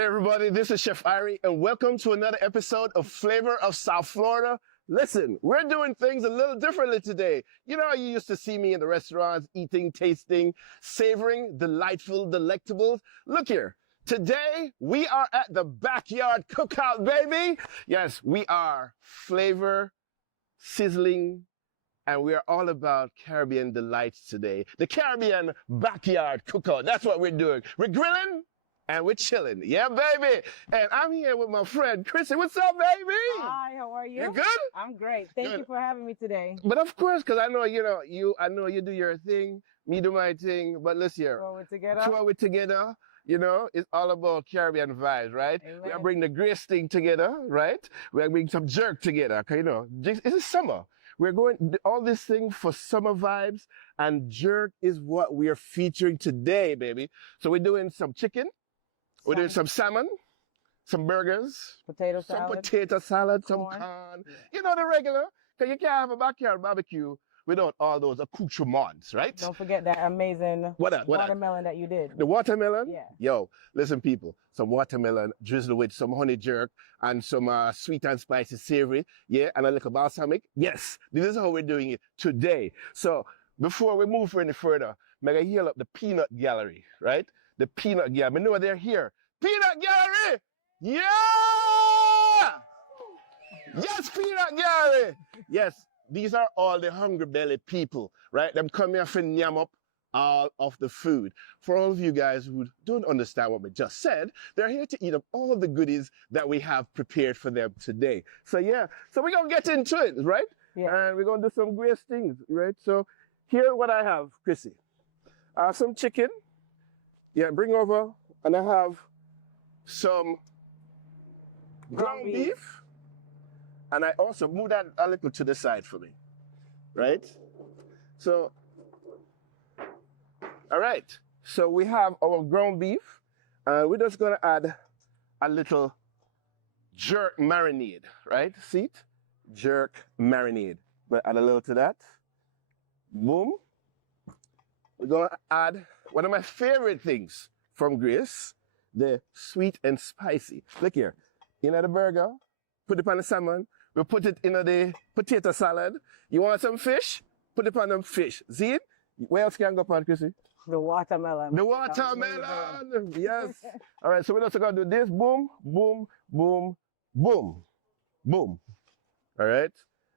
Hey everybody, this is Chef Irie and welcome to another episode of Flavor of South Florida. Listen, we're doing things a little differently today. You know how you used to see me in the restaurants eating, tasting, savoring delightful delectables? Look here, today we are at the backyard cookout, baby. Yes, we are flavor, sizzling, and we are all about Caribbean delights today. The Caribbean backyard cookout, that's what we're doing. We're grilling and we're chilling. Yeah, baby. And I'm here with my friend, Chrissy. What's up, baby? Hi, how are you? You good? I'm great. Thank you for having me today. But of course, because I know, I know you do your thing, me do my thing, but listen here. Throw it together. Throw it together. It's all about Caribbean vibes, right? Amen. We are bringing the grace thing together, right? We are bringing some jerk together, it's summer. We're going all this thing for summer vibes, and jerk is what we are featuring today, baby. So we're doing some chicken, we're doing some salmon, some burgers, potato some salad, potato salad, some corn. corn. You know the regular, because you can't have a backyard barbecue without all those accoutrements, right? Don't forget that amazing watermelon that you did. The watermelon? Yeah. Yo, listen, people. Some watermelon drizzled with some honey jerk and some sweet and spicy savory. Yeah, and a little balsamic. Yes, this is how we're doing it today. So before we move any further, may I heal up the peanut gallery, right? The peanut gallery. I know they're here. Peanut gallery! Yeah! Yes, peanut gallery! Yes. These are all the hungry belly people, right? Them come here for yam up all of the food. For all of you guys who don't understand what we just said, they're here to eat up all the goodies that we have prepared for them today. So yeah, so we're gonna get into it, right? Yeah. And we're gonna do some great things, right? So here what I have, Chrissy. I have some chicken. Yeah, bring over. And I have some ground beef. And I also move that a little to the side for me, right? So, all right. So we have our ground beef, and we're just gonna add a little jerk marinade, right? See it? Jerk marinade. We'll add a little to that. Boom. We're gonna add one of my favorite things from Grace, the sweet and spicy. Look here, the burger, put it on the salmon. We put it in the potato salad. You want some fish? Put it on them fish. See it? Where else can I go on, Chrissy? The watermelon. The watermelon! Yes. All right, so we're also going to do this. Boom, boom, boom, boom, boom. All right?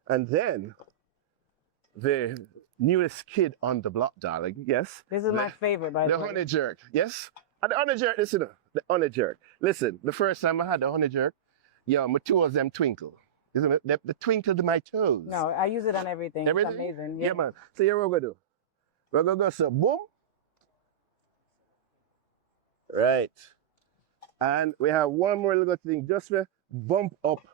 And then the newest kid on the block, darling. Yes? This is my favorite, by the way. The honey jerk. Yes? And the honey jerk, listen, the honey jerk. Listen, the first time I had the honey jerk, my toes them twinkle. Isn't it? The twinkle to my toes. No, I use it on everything. Everything? It's amazing. Yeah, man. So here we're going to do. We're going to go so boom. Right. And we have one more little thing just to bump up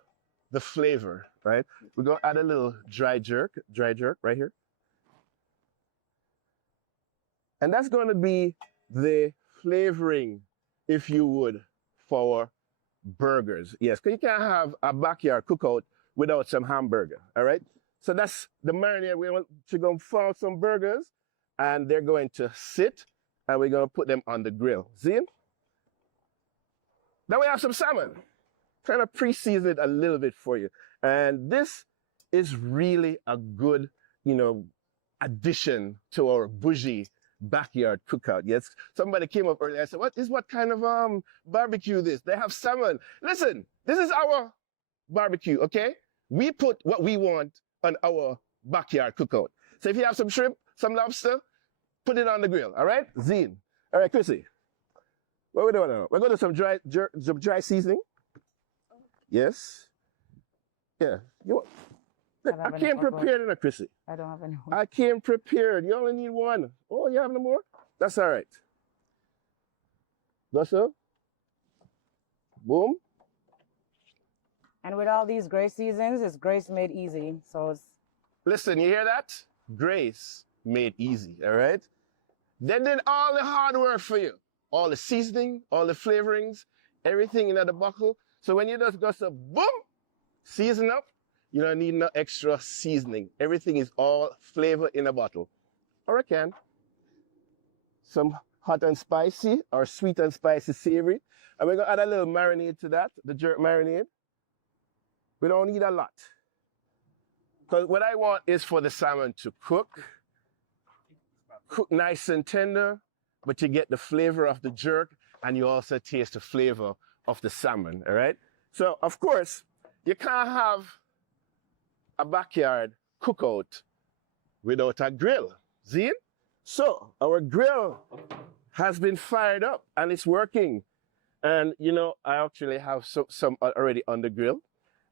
the flavor, right? We're going to add a little dry jerk right here. And that's going to be the flavoring, if you would, for burgers. Yes, because you can't have a backyard cookout without some hamburger, all right? So that's the marinade. We want to go find some burgers, and they're going to sit, and we're going to put them on the grill. See? Then we have some salmon. Kind of pre-season it a little bit for you. And this is really a good, addition to our bougie backyard cookout. Yes, somebody came up earlier. I said, what kind of barbecue this? They have salmon. Listen, this is our barbecue, okay? We put what we want on our backyard cookout. So if you have some shrimp, some lobster, put it on the grill, all right? Zine. All right, Chrissy, what are we doing now? We're going to do some dry seasoning. Yes. Yeah. I came prepared enough, Chrissy. I don't have any more. I came prepared. You only need one. Oh, you have no more? That's all right. Go so. Boom. And with all these grace seasons, it's grace made easy. So it's... Listen, you hear that? Grace made easy, all right? They did all the hard work for you. All the seasoning, all the flavorings, everything in the buckle. So when you just go so, boom, season up, you don't need no extra seasoning. Everything is all flavor in a bottle. Or I can. Some hot and spicy or sweet and spicy savory. And we're gonna add a little marinade to that, the jerk marinade. We don't need a lot. Because what I want is for the salmon to cook nice and tender, but you get the flavor of the jerk and you also taste the flavor of the salmon, all right? So, of course, you can't have a backyard cookout without a grill, see? So, our grill has been fired up and it's working. And, you know, I actually have some already on the grill.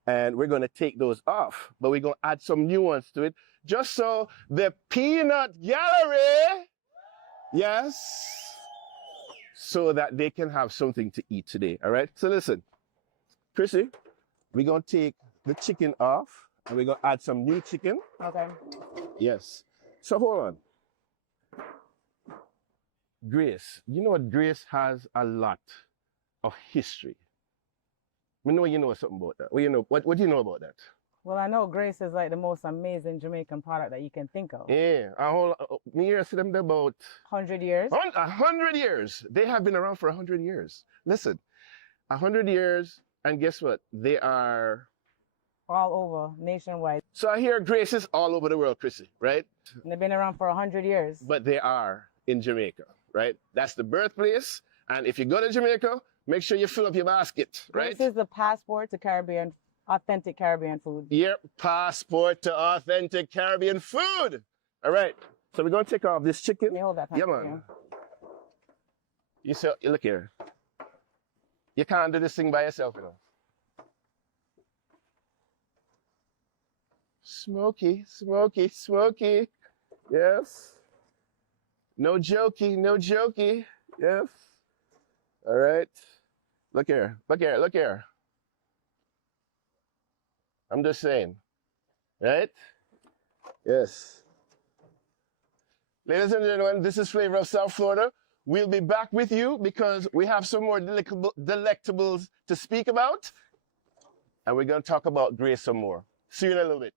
And we're going to take those off, but we're going to add some new ones to it, just so the peanut gallery, yes, so that they can have something to eat today, all right? So listen, Chrissy, we're going to take the chicken off, and we're going to add some new chicken. Okay. Yes. So hold on. Grace, you know what? Grace has a lot of history. We know you know something about that. What do you know about that? Well, I know Grace is like the most amazing Jamaican product that you can think of. Yeah, me here see them about 100 years? 100 years. They have been around for 100 years. Listen, 100 years, and guess what? They are all over, nationwide. So I hear Grace is all over the world, Chrissy, right? And they've been around for 100 years. But they are in Jamaica, right? That's the birthplace. And if you go to Jamaica, make sure you fill up your basket, right? This is the passport to Caribbean, authentic Caribbean food. Yep, passport to authentic Caribbean food. All right, so we're gonna take off this chicken. You hold that. Yeah, man. You see, look here. You can't do this thing by yourself, you know. Smoky, smoky, smoky. Yes. No jokey, no jokey. Yes. All right. Look here, look here, look here. I'm just saying, right? Yes. Ladies and gentlemen, this is Flavor of South Florida. We'll be back with you because we have some more delectables to speak about. And we're going to talk about Grace some more. See you in a little bit.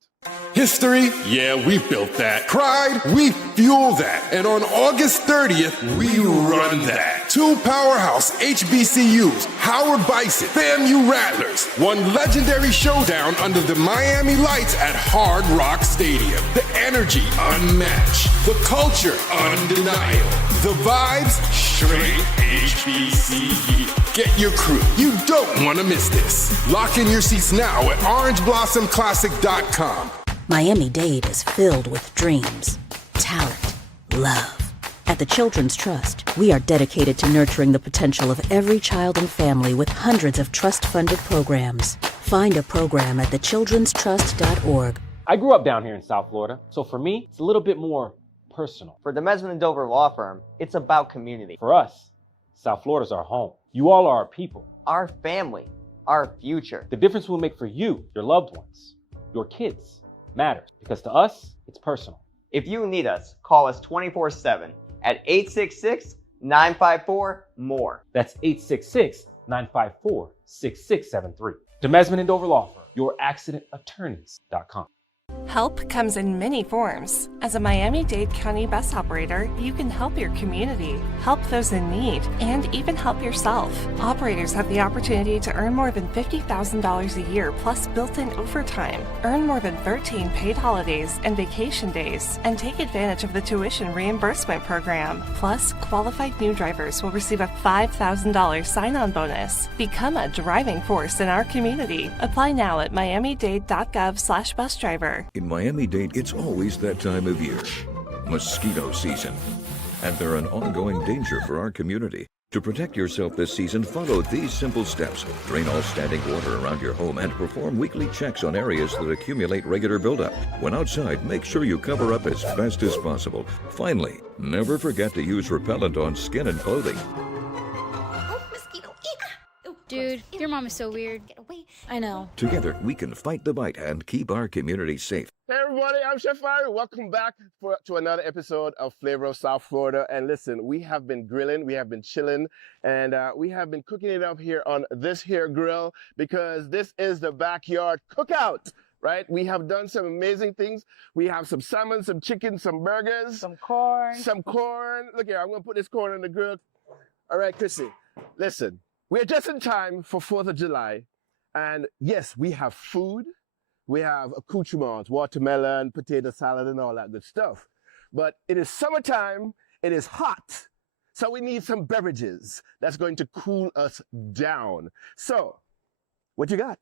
History? Yeah, we built that. Pride? We fuel that. And on August 30th, we run that. Two powerhouse HBCUs, Howard Bison, FAMU Rattlers, one legendary showdown under the Miami lights at Hard Rock Stadium. The energy unmatched. The culture undeniable. The vibes straight HBCU. Get your crew. You don't want to miss this. Lock in your seats now at orangeblossomclassic.com. Miami-Dade is filled with dreams, talent, love. At the Children's Trust, we are dedicated to nurturing the potential of every child and family with hundreds of trust-funded programs. Find a program at thechildrenstrust.org. I grew up down here in South Florida, so for me, it's a little bit more personal. For the Mesman & Dover Law Firm, it's about community. For us, South Florida's our home. You all are our people. Our family. Our future. The difference we'll make for you, your loved ones, your kids, matters. Because to us, it's personal. If you need us, call us 24/7 at 866-954-MORE. That's 866-954-6673. The Mesman & Dover Law Firm, youraccidentattorneys.com. Help comes in many forms. As a Miami-Dade County bus operator, you can help your community, help those in need, and even help yourself. Operators have the opportunity to earn more than $50,000 a year plus built-in overtime, earn more than 13 paid holidays and vacation days, and take advantage of the tuition reimbursement program. Plus, qualified new drivers will receive a $5,000 sign-on bonus. Become a driving force in our community. Apply now at miamidade.gov/busdriver. In Miami-Dade, it's always that time of year, mosquito season. And they're an ongoing danger for our community. To protect yourself this season, follow these simple steps. Drain all standing water around your home and perform weekly checks on areas that accumulate regular buildup. When outside, make sure you cover up as best as possible. Finally, never forget to use repellent on skin and clothing. Dude, your mom is so weird. I know. Together, we can fight the bite and keep our community safe. Hey everybody, I'm Chef Irie. Welcome back to another episode of Flavor of South Florida. And listen, we have been grilling, we have been chilling, and we have been cooking it up here on this here grill because this is the backyard cookout. right? We have done some amazing things. We have some salmon, some chicken, some burgers. Some corn. Some corn. Look here, I'm going to put this corn on the grill. All right, Chrissy, listen. We're just in time for 4th of July. And yes, we have food. We have accoutrements, watermelon, potato salad, and all that good stuff. But it is summertime. It is hot. So we need some beverages that's going to cool us down. So, what you got?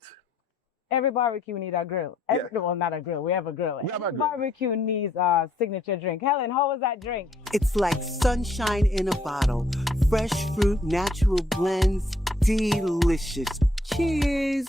Every barbecue needs a grill. Well, not a grill. We have a grill. Every barbecue needs a signature drink. Helen, how was that drink? It's like sunshine in a bottle. Fresh fruit, natural blends, delicious. Cheers.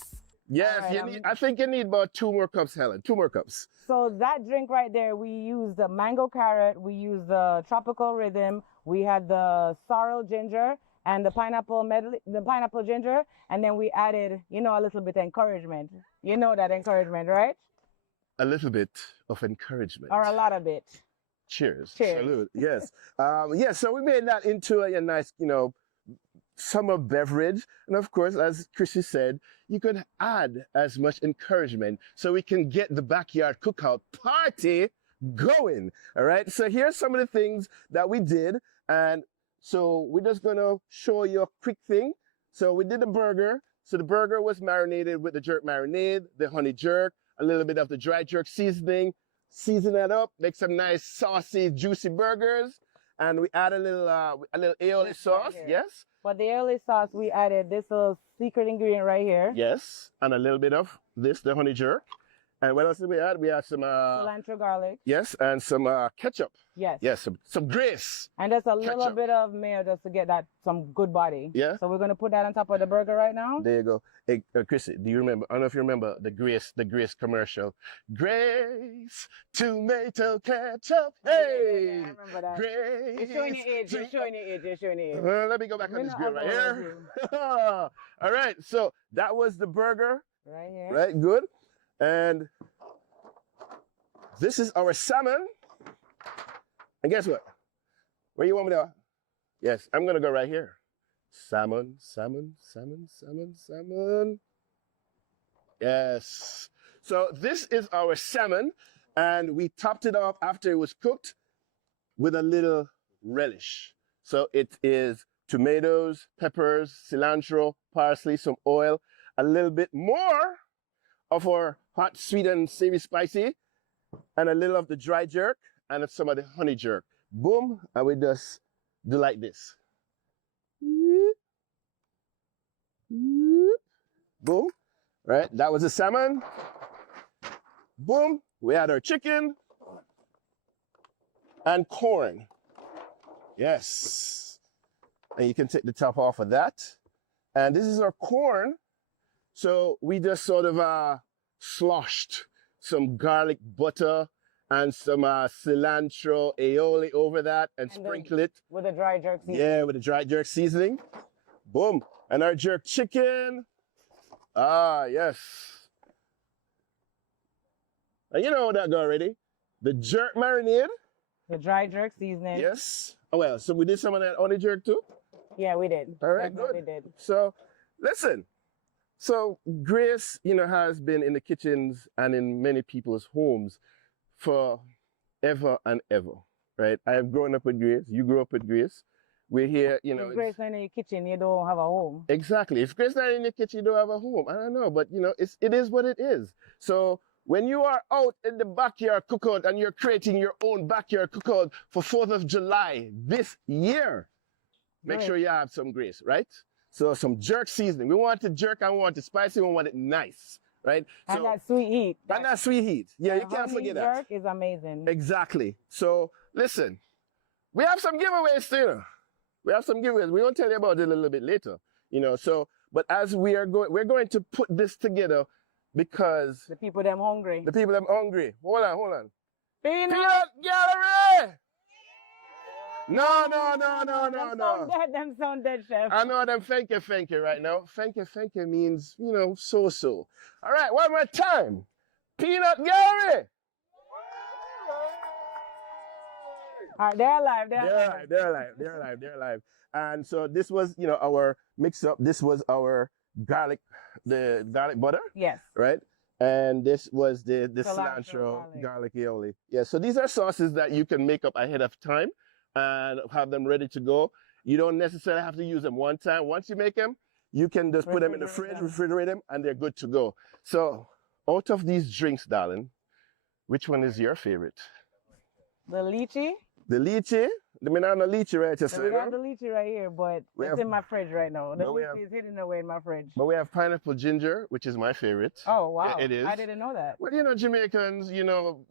Yes, right, I think you need about 2 more cups, Helen. 2 more cups. So that drink right there, we used the mango carrot, we used the tropical rhythm, we had the sorrel ginger and the pineapple medley, the pineapple ginger, and then we added, a little bit of encouragement. You know that encouragement, right? A little bit of encouragement. Or a lot of it. Cheers. Cheers. Salute. Yes. So we made that into a nice, summer beverage. And of course, as Chrissy said, you could add as much encouragement so we can get the backyard cookout party going. All right. So here's some of the things that we did. And so we're just going to show you a quick thing. So we did the burger. So the burger was marinated with the jerk marinade, the honey jerk, a little bit of the dry jerk seasoning. Season that up, make some nice saucy, juicy burgers. And we add a little aioli sauce. Right, Yes. But the aioli sauce, we added this little secret ingredient right here. Yes. And a little bit of this, the honey jerk. And what else did we add? We had some cilantro garlic. Yes, and some ketchup. Yes. Yes, some grace. And just a little Ketchup. bit of mayo just to get that some good body. Yeah. So we're gonna put that on top of the burger right now. There you go. Hey, Chrissy, do you remember? I don't know if you remember the Grace commercial. Grace tomato ketchup. Hey, Yeah, I remember that. Grace. You're showing your age. You're showing your age. You're showing your age. Let me go back on this grill right I'll go here. All right, so that was the burger. Right here. Right, good. And this is our salmon. And guess what? Where you want me to? Yes, I'm gonna go right here. Salmon, salmon, salmon, salmon, salmon. Yes. So this is our salmon, and we topped it off after it was cooked with a little relish. So it is tomatoes, peppers, cilantro, parsley, some oil, a little bit more of our hot, sweet, and savory spicy, and a little of the dry jerk, and some of the honey jerk. Boom, and we just do like this. Boom, right? That was the salmon. Boom, we had our chicken and corn. Yes. And you can take the top off of that. And this is our corn. So we just sort of sloshed some garlic butter and some cilantro aioli over that and sprinkle it. With a dry jerk seasoning. Yeah, with a dry jerk seasoning. Boom. And our jerk chicken. Ah, yes. And you know what that got already. The jerk marinade. The dry jerk seasoning. Yes. Oh, well, so we did some of that honey jerk too? Yeah, we did. All right, Definitely good. did. So, listen. So, Grace, has been in the kitchens and in many people's homes for ever and ever, right? I have grown up with Grace. You grew up with Grace. We're here, If Grace not in your kitchen, you don't have a home. Exactly. If Grace not in your kitchen, you don't have a home. I don't know, but, it is what it is. So, when you are out in the backyard cookout and you're creating your own backyard cookout for 4th of July this year, make sure you have some Grace, right? So some jerk seasoning. We want it jerk, I want it spicy, we want it nice, right? And that sweet heat. And that sweet heat. Yeah, you can't forget that. Jerk is amazing. Exactly. So listen, we have some giveaways too. We have some giveaways. We're gonna tell you about it a little bit later. But as we're going to put this together because the people them hungry. The people them hungry. Hold on. Peanut Gallery! No. Them sound dead, chef. I know them thank you right now. Thank you means, so. All right, one more time. Peanut Gallery! All right, they're alive. They're alive. And so this was, our mix up. This was our the garlic butter. Yes. Right? And this was the Cilantro cilantro garlic aioli. Yeah, so these are sauces that you can make up ahead of time and have them ready to go. You don't necessarily have to use them one time. Once you make them, you can just put them in the fridge, refrigerate them, and they're good to go. So out of these drinks, darling, which one is your favorite? The lychee. The lychee? I mean, I don't know lychee right just We have the lychee right here, but it's in my fridge right now. The lychee is hidden away in my fridge. But we have pineapple ginger, which is my favorite. Oh, wow. It is. I didn't know that. Well, you know, Jamaicans, you know,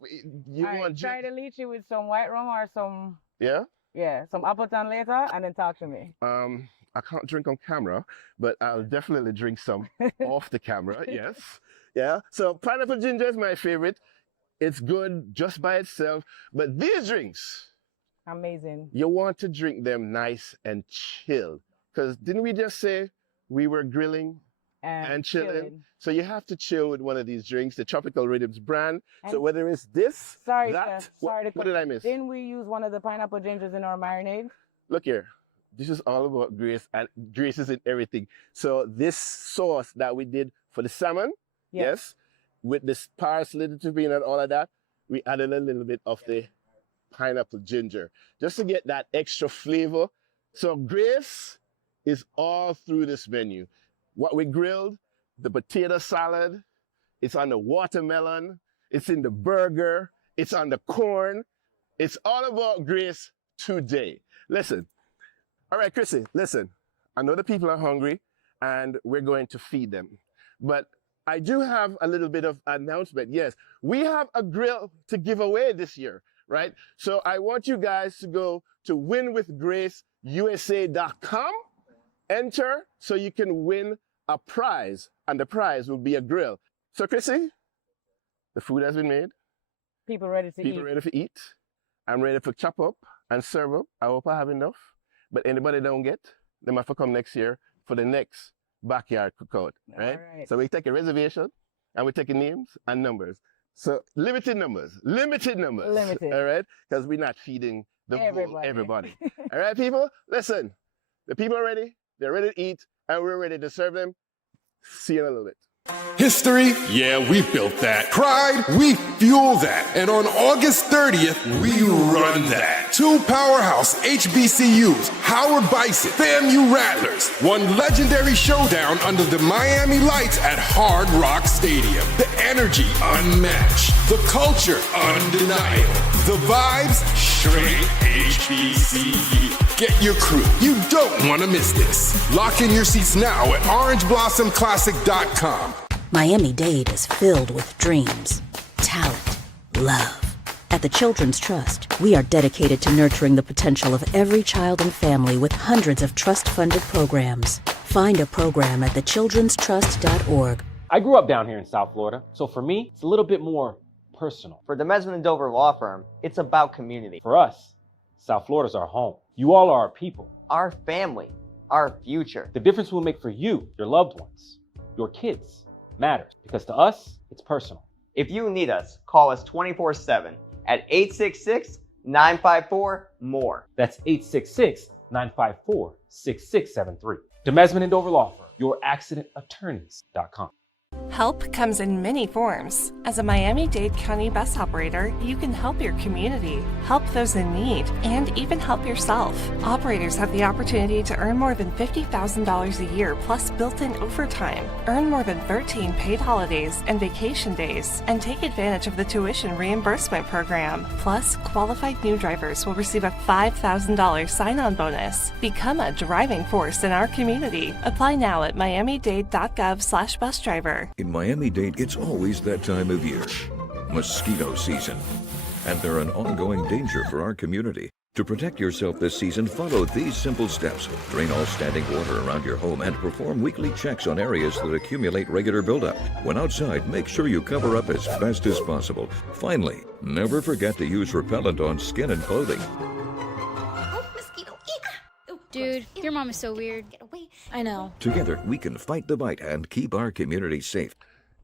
you want... Try the lychee with some white rum or some... Yeah? Yeah, some Appleton later, and then talk to me. I can't drink on camera, but I'll definitely drink some off the camera, yes. Yeah, so pineapple ginger is my favorite. It's good just by itself, but these drinks... Amazing. You want to drink them nice and chilled. Because didn't we just say we were grilling and chilling? So you have to chill with one of these drinks, the Tropical Rhythms brand. And so whether it's this, sorry, that, Chef, what did I miss? Didn't we use one of the pineapple gingers in our marinade? Look here. This is all about grace, and grace is in everything. So this sauce that we did for the salmon, yes, with this parsley, the turpin, and all of that, we added a little bit of the pineapple ginger just to get that extra flavor. So grace is all through this menu. What we grilled, the potato salad, it's on the watermelon, it's in the burger, it's on the corn. It's all about grace today. Listen, all right, Chrissy, listen, I know the people are hungry and we're going to feed them, but I do have a little bit of announcement. Yes, we have a grill to give away this year. Right? So I want you guys to go to winwithgraceusa.com, enter so you can win a prize, and the prize will be a grill. So Chrissy, the food has been made. People ready to eat. People ready to eat. I'm ready to chop up and serve up. I hope I have enough. But anybody don't get, they have to come next year for the next backyard cookout, right? All right. So we take a reservation and we take names and numbers. So limited numbers, all right? Because we're not feeding the whole everybody. All right, people? Listen, the people are ready. They're ready to eat, and we're ready to serve them. See you in a little bit. History? Yeah, we built that. Pride? We fuel that. And on August 30th, we run that. 2 powerhouse HBCUs, Howard Bison, FAMU Rattlers, one legendary showdown under the Miami lights at Hard Rock Stadium. The energy unmatched. The culture undeniable. The vibes straight HBCU. Get your crew. You don't want to miss this. Lock in your seats now at orangeblossomclassic.com. Miami-Dade is filled with dreams, talent, love. At the Children's Trust, we are dedicated to nurturing the potential of every child and family with hundreds of trust-funded programs. Find a program at thechildrenstrust.org. I grew up down here in South Florida, so for me, it's a little bit more personal. For the Mesman & Dover Law Firm, it's about community. For us, South Florida's our home. You all are our people. Our family. Our future. The difference we'll make for you, your loved ones, your kids, matters. Because to us, it's personal. If you need us, call us 24/7 at 866-954-MORE. That's 866-954-6673. Demesman & Dover Law Firm, youraccidentattorneys.com. Help comes in many forms. As a Miami-Dade County bus operator, you can help your community, help those in need, and even help yourself. Operators have the opportunity to earn more than $50,000 a year plus built-in overtime, earn more than 13 paid holidays and vacation days, and take advantage of the tuition reimbursement program. Plus, qualified new drivers will receive a $5,000 sign-on bonus. Become a driving force in our community. Apply now at miamidade.gov/busdriver. In Miami-Dade, it's always that time of year, mosquito season. And they're an ongoing danger for our community. To protect yourself this season, follow these simple steps. Drain all standing water around your home and perform weekly checks on areas that accumulate regular buildup. When outside, make sure you cover up as best as possible. Finally, never forget to use repellent on skin and clothing. Dude, your mom is so weird. I know. Together, we can fight the bite and keep our community safe.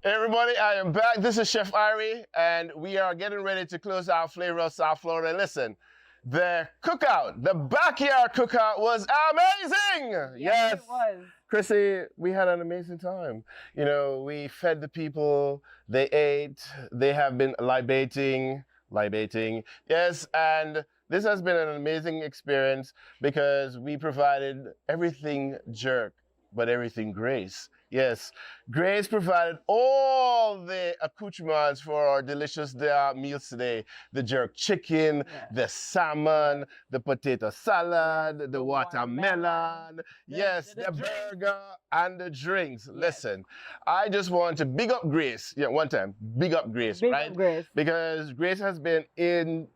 Hey everybody, I am back. This is Chef Irie, and we are getting ready to close our Flavor of South Florida. Listen, the cookout, the backyard cookout was amazing. Yes, it was. Chrissy, we had an amazing time. You know, we fed the people, they ate, they have been libating, yes, and this has been an amazing experience because we provided everything jerk, but everything grace. Yes, Grace provided all the accoutrements for our delicious meals today. The jerk chicken, the salmon, the potato salad, the watermelon, yes, the burger, and the drinks. Listen, I just want to big up Grace. Yeah, one time, big up Grace, right? Up Grace. Because Grace has been in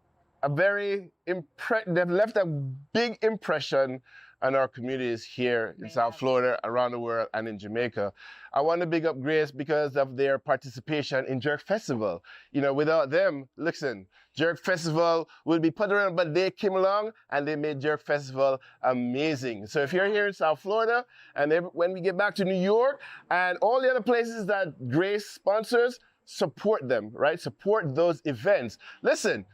a very, they've left a big impression on our communities here in South Florida, around the world, and in Jamaica. I want to big up Grace because of their participation in Jerk Festival. You know, without them, listen, Jerk Festival would be put around, but they came along and they made Jerk Festival amazing. So if you're here in South Florida, and when we get back to New York, and all the other places that Grace sponsors, support them, right? Support those events. Listen,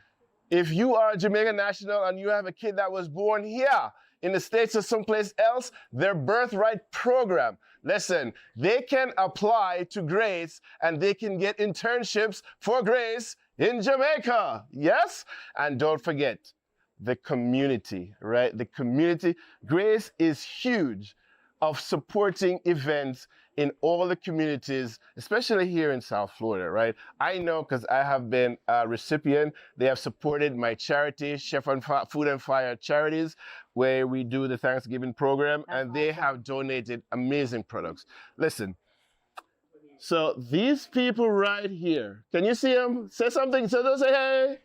if you are a Jamaican national and you have a kid that was born here, in the States or someplace else, their birthright program. Listen, they can apply to Grace and they can get internships for Grace in Jamaica. Yes? And don't forget, the community, right? The community. Grace is huge of supporting events in all the communities, especially here in South Florida, right? I know because I have been a recipient. They have supported my charity, Chef and Food and Fire Charities, where we do the Thanksgiving program, and they have donated amazing products. Listen, so these people right here, can you see them? Say something, so they'll say hey.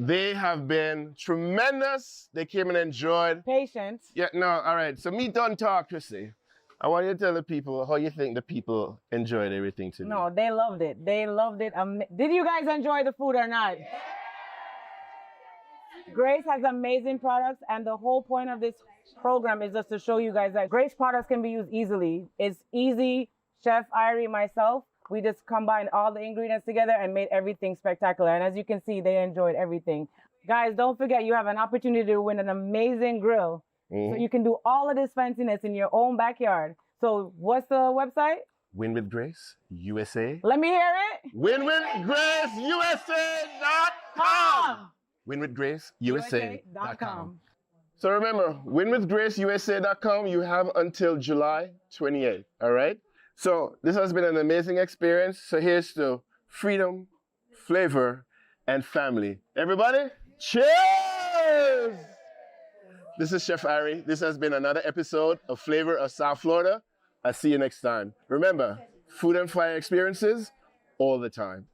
They have been tremendous. They came and enjoyed. Patient. Yeah, no, all right. So me done talk, Chrissy. I want you to tell the people how you think the people enjoyed everything today. No, they loved it. They loved it. Did you guys enjoy the food or not? Grace has amazing products, and the whole point of this program is just to show you guys that Grace products can be used easily. It's easy. Chef Irie, myself, we just combined all the ingredients together and made everything spectacular. And as you can see, they enjoyed everything. Guys, don't forget, you have an opportunity to win an amazing grill. So you can do all of this fanciness in your own backyard. So what's the website? Win with Grace, USA. Let me hear it. WinWithGraceUSA.com. WinWithGraceUSA.com. So remember, WinWithGraceUSA.com, you have until July 28th, all right? So this has been an amazing experience. So here's to freedom, flavor, and family. Everybody, cheers! This is Chef Irie. This has been another episode of Flavor of South Florida. I'll see you next time. Remember, food and fire experiences all the time.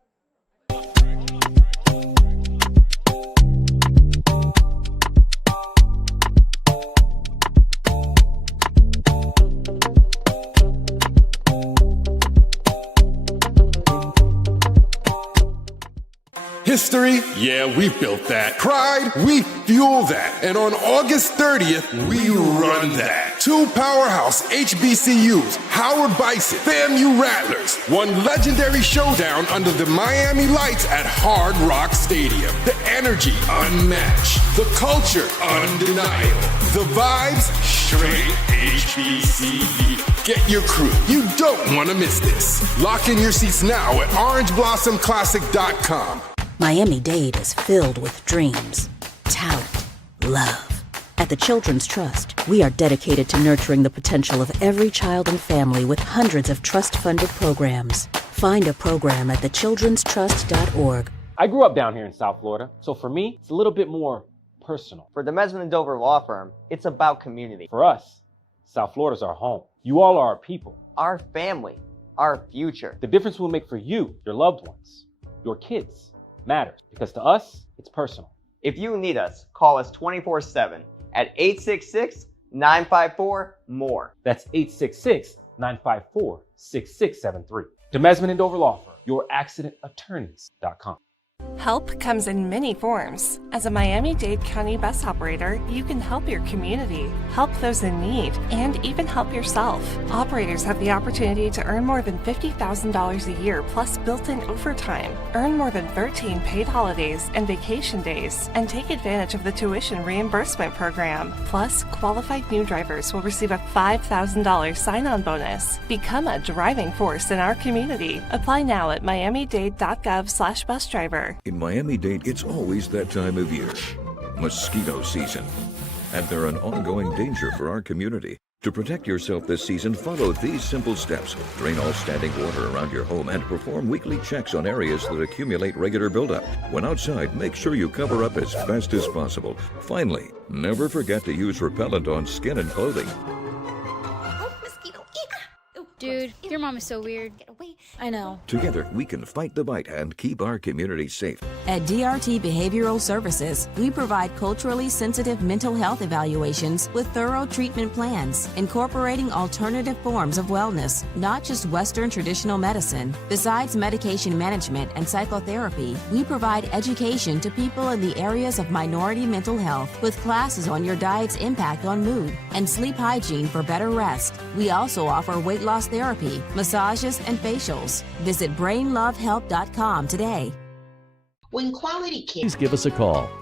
History? Yeah, we built that. Pride? We fuel that. And on August 30th, we run that. Two powerhouse HBCUs, Howard Bison, FAMU Rattlers, one legendary showdown under the Miami lights at Hard Rock Stadium. The energy unmatched. The culture undeniable. The vibes straight HBCU. Get your crew. You don't want to miss this. Lock in your seats now at orangeblossom.classic.com. Miami-Dade is filled with dreams, talent, love. At the Children's Trust, we are dedicated to nurturing the potential of every child and family with hundreds of trust-funded programs. Find a program at thechildrenstrust.org. I grew up down here in South Florida, so for me, it's a little bit more personal. For the Mesman & Dover Law Firm, it's about community. For us, South Florida's our home. You all are our people. Our family. Our future. The difference we'll make for you, your loved ones, your kids, matters, because to us, it's personal. If you need us, call us 24/7 at 866-954-MORE. That's 866-954-6673. The Mesman & Dover Law Firm, youraccidentattorneys.com. Help comes in many forms. As a Miami-Dade County bus operator, you can help your community, help those in need, and even help yourself. Operators have the opportunity to earn more than $50,000 a year plus built-in overtime, earn more than 13 paid holidays and vacation days, and take advantage of the tuition reimbursement program. Plus, qualified new drivers will receive a $5,000 sign-on bonus. Become a driving force in our community. Apply now at miamidade.gov/bus driver. In Miami-Dade, it's always that time of year, mosquito season. And they're an ongoing danger for our community. To protect yourself this season, follow these simple steps. Drain all standing water around your home and perform weekly checks on areas that accumulate regular buildup. When outside, make sure you cover up as fast as possible. Finally, never forget to use repellent on skin and clothing. Dude, your mom is so weird. I know. Together, we can fight the bite and keep our community safe. At DRT Behavioral Services, we provide culturally sensitive mental health evaluations with thorough treatment plans, incorporating alternative forms of wellness, not just Western traditional medicine. Besides medication management and psychotherapy, we provide education to people in the areas of minority mental health with classes on your diet's impact on mood and sleep hygiene for better rest. We also offer weight loss therapy, massages, and facials. Visit brainlovehelp.com today. When quality care. Please give us a call